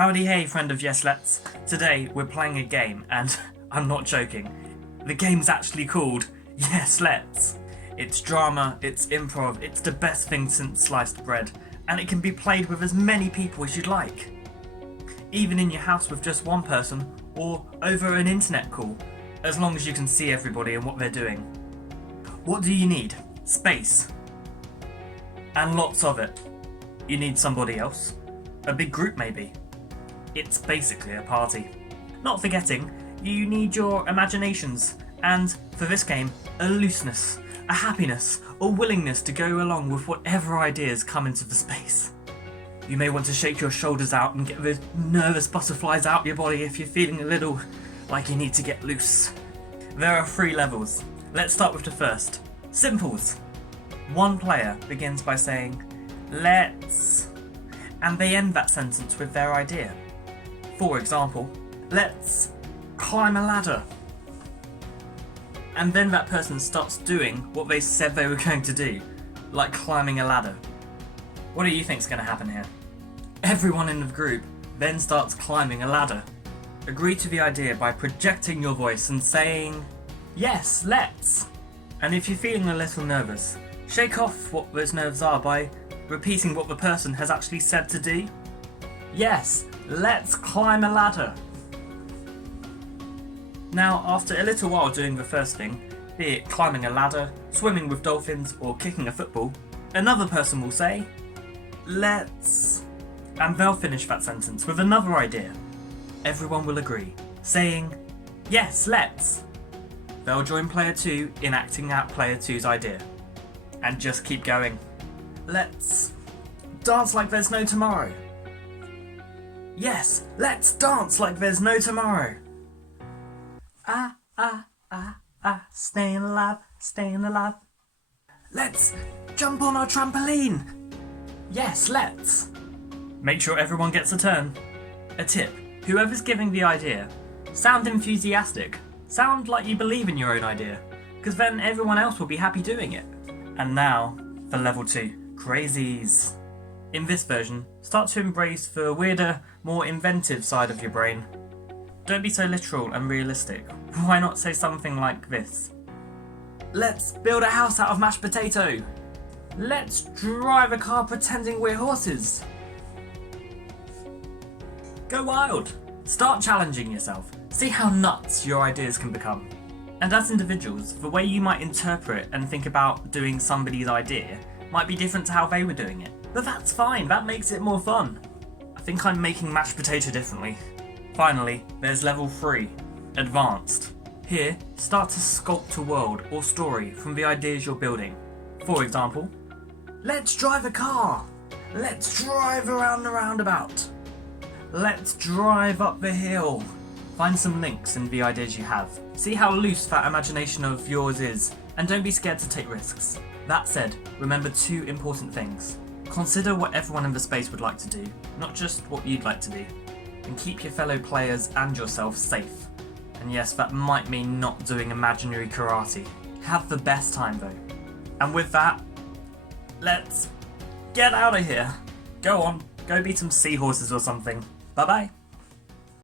Howdy hey, friend of Yes Let's. Today we're playing a game, and I'm not joking. The game's actually called Yes Let's. It's drama, it's improv, it's the best thing since sliced bread, and it can be played with as many people as you'd like. Even in your house with just one person, or over an internet call, as long as you can see everybody and what they're doing. What do you need? Space. And lots of it. You need somebody else. A big group maybe. It's basically a party. Not forgetting, you need your imaginations, and for this game, a looseness, a happiness, or willingness to go along with whatever ideas come into the space. You may want to shake your shoulders out and get the nervous butterflies out your body if you're feeling a little like you need to get loose. There are 3 levels. Let's start with the first. Simples. One player begins by saying, "Let's," and they end that sentence with their idea. For example, "Let's climb a ladder." And then that person starts doing what they said they were going to do, like climbing a ladder. What do you think's going to happen here? Everyone in the group then starts climbing a ladder. Agree to the idea by projecting your voice and saying, "Yes, let's." And if you're feeling a little nervous, shake off what those nerves are by repeating what the person has actually said to do. Yes, let's climb a ladder. Now, after a little while doing the first thing, be it climbing a ladder, swimming with dolphins, or kicking a football, another person will say, "Let's," and they'll finish that sentence with another idea. Everyone will agree, saying, "Yes, let's." They'll join player 2 in acting out player 2's idea. And just keep going. "Let's dance like there's no tomorrow." "Yes, let's dance like there's no tomorrow." Staying alive, staying alive. "Let's jump on our trampoline." "Yes, let's." Make sure everyone gets a turn. A tip, whoever's giving the idea, sound enthusiastic. Sound like you believe in your own idea, because then everyone else will be happy doing it. And now, for level 2, crazies. In this version, start to embrace the weirder, more inventive side of your brain. Don't be so literal and realistic. Why not say something like this? "Let's build a house out of mashed potato." "Let's drive a car pretending we're horses." Go wild. Start challenging yourself. See how nuts your ideas can become. And as individuals, the way you might interpret and think about doing somebody's idea might be different to how they were doing it. But that's fine, that makes it more fun. I think I'm making mashed potato differently. Finally, there's level 3, Advanced. Here, start to sculpt a world or story from the ideas you're building. For example, "Let's drive a car." "Let's drive around the roundabout." "Let's drive up the hill." Find some links in the ideas you have. See how loose that imagination of yours is, and don't be scared to take risks. That said, remember 2 important things. Consider what everyone in the space would like to do, not just what you'd like to do. And keep your fellow players and yourself safe. And yes, that might mean not doing imaginary karate. Have the best time though. And with that, let's get out of here. Go on, go beat some seahorses or something. Bye bye.